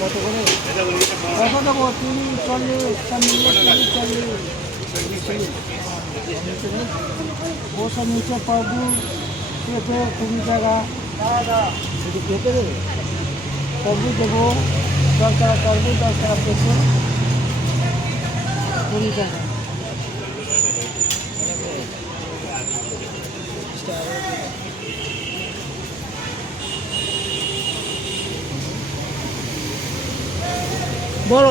কত দেবো তিরিশ চল্লিশ চল্লিশ ও সব নিচে পদু পেঁপে কুড়ি টাকা শুধু পেঁপে দেবে তরমুজ দেবো দশ টাকা তরমুজ দশ টাকা পেঁপে কুড়ি টাকা বড়